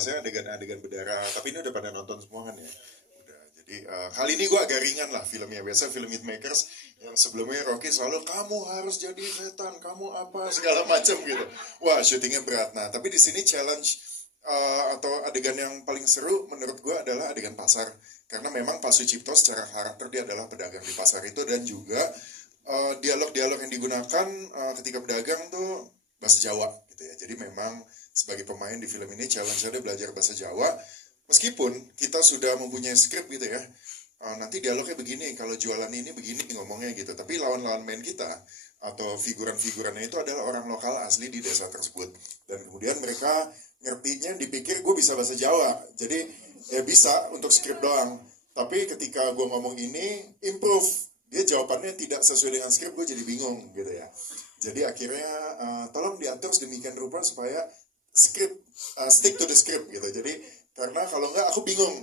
biasanya adegan-adegan berdarah, tapi ini udah pada nonton semua kan ya. Udah, jadi kali ini gue agak ringan lah filmnya. Biasa film Hitmakers yang sebelumnya Rocky selalu kamu harus jadi setan, kamu apa segala macam gitu. Wah, syutingnya berat. Nah, tapi di sini challenge atau adegan yang paling seru menurut gue adalah adegan pasar. Karena memang Pak Sucipto secara karakter dia adalah pedagang di pasar itu, dan juga dialog-dialog yang digunakan ketika berdagang tuh bahasa Jawa gitu ya. Jadi memang sebagai pemain di film ini challenge-nya ada belajar bahasa Jawa. Meskipun kita sudah mempunyai skrip gitu ya. Nanti dialognya begini, kalau jualan ini begini ngomongnya gitu. Tapi lawan-lawan main kita atau figuran-figurannya itu adalah orang lokal asli di desa tersebut. Dan kemudian mereka ngertinya dipikir gue bisa bahasa Jawa. Jadi ya bisa untuk skrip doang. Tapi ketika gue ngomong ini, improve. Dia jawabannya tidak sesuai dengan skrip, gue jadi bingung gitu ya. Jadi akhirnya tolong diatur sedemikian rupa supaya skrip stick to the script gitu. Jadi karena kalau enggak aku bingung.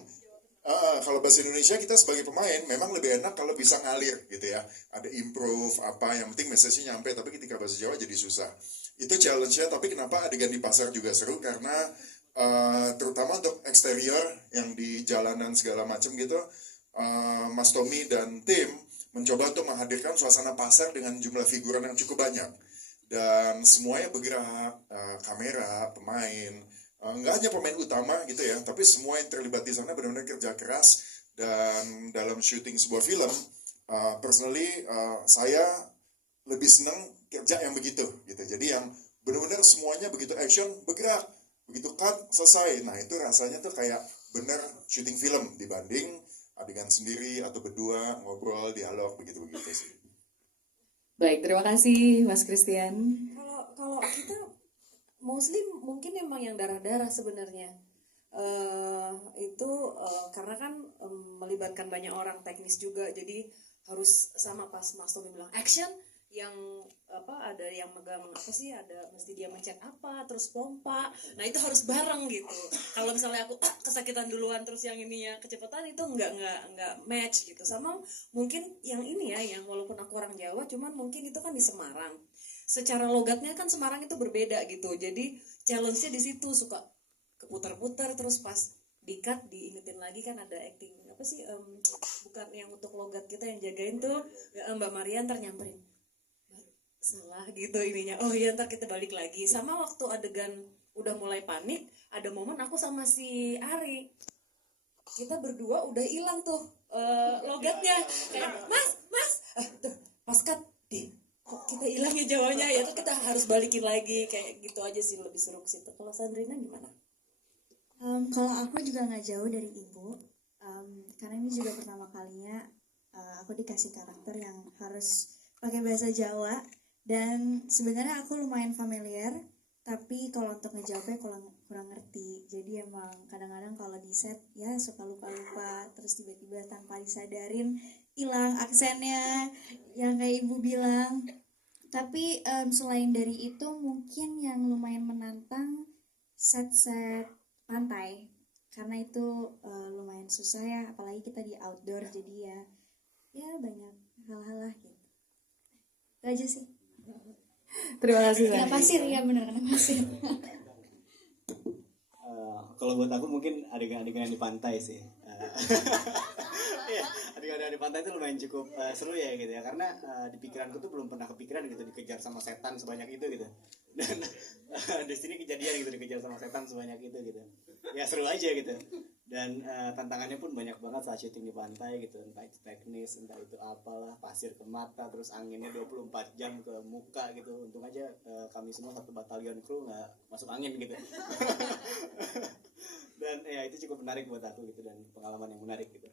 Kalau bahasa Indonesia kita sebagai pemain memang lebih enak kalau bisa ngalir gitu ya. Ada improve apa, yang penting message-nya nyampe. Tapi ketika bahasa Jawa jadi susah. Itu challenge-nya. Tapi kenapa adegan di pasar juga seru, karena terutama untuk eksterior yang di jalanan segala macam gitu, Mas Tommy dan tim mencoba untuk menghadirkan suasana pasar dengan jumlah figuran yang cukup banyak. Dan semuanya bergerak, kamera, pemain, nggak hanya pemain utama gitu ya, tapi semua yang terlibat di sana benar-benar kerja keras. Dan dalam syuting sebuah film, personally saya lebih senang kerja yang begitu gitu. Jadi yang benar-benar semuanya begitu action, bergerak, begitu cut, selesai. Nah itu rasanya tuh kayak bener syuting film dibanding adegan sendiri atau berdua ngobrol dialog begitu-begitu sih. Baik, terima kasih Mas Christian. Kalau kita mostly mungkin emang yang darah-darah sebenarnya. Karena kan melibatkan banyak orang teknis juga, jadi harus sama pas Mas Tommy bilang action, yang ada yang megang ada mesti dia mencet terus pompa, nah itu harus bareng gitu. Kalau misalnya aku kesakitan duluan terus yang ininya kecepatan, itu nggak match gitu. Sama mungkin yang ini ya, yang walaupun aku orang Jawa, cuman mungkin itu kan di Semarang, secara logatnya kan Semarang itu berbeda gitu. Jadi challenge-nya di situ, suka keputar-putar terus pas di-cut diingetin lagi kan ada acting bukan yang untuk logat kita yang jagain tuh Mbak Maria, ntar nyamperin salah gitu ininya, oh iya ntar kita balik lagi. Sama waktu adegan udah mulai panik, ada momen aku sama si Ari, kita berdua udah hilang tuh logatnya, kayak mas tuh pas cut deh kok kita hilangnya Jawanya ya, tuh kita harus balikin lagi, kayak gitu aja sih, lebih seru ke situ. Kalau Sandrina gimana? Kalau aku juga nggak jauh dari ibu, karena ini juga pertama kalinya aku dikasih karakter yang harus pakai bahasa Jawa. Dan sebenarnya aku lumayan familiar, tapi kalau untuk ngejawabnya kurang ngerti. Jadi emang kadang-kadang kalau di set ya suka lupa-lupa, terus tiba-tiba tanpa disadarin hilang aksennya yang kayak ibu bilang. Tapi selain dari itu mungkin yang lumayan menantang set-set pantai, karena itu lumayan susah ya, apalagi kita di outdoor, jadi ya banyak hal-hal lah gitu. Itu aja sih. Terima kasih. Kena pasir ya, bener kena pasir. Kalau buat aku mungkin adegan-adegan di pantai sih. Ya, adegan di pantai itu lumayan cukup seru ya gitu ya, karena di pikiranku tuh belum pernah kepikiran gitu dikejar sama setan sebanyak itu gitu. Dan di sini kejadian gitu, dikejar sama setan sebanyak itu gitu. Ya seru aja gitu. Dan tantangannya pun banyak banget saat syuting di pantai gitu, entah itu teknis, entah itu apalah, pasir ke mata, terus anginnya 24 jam ke muka gitu. Untung aja kami semua satu batalion kru nggak masuk angin gitu. Dan ya itu cukup menarik buat aku gitu, dan pengalaman yang menarik gitu.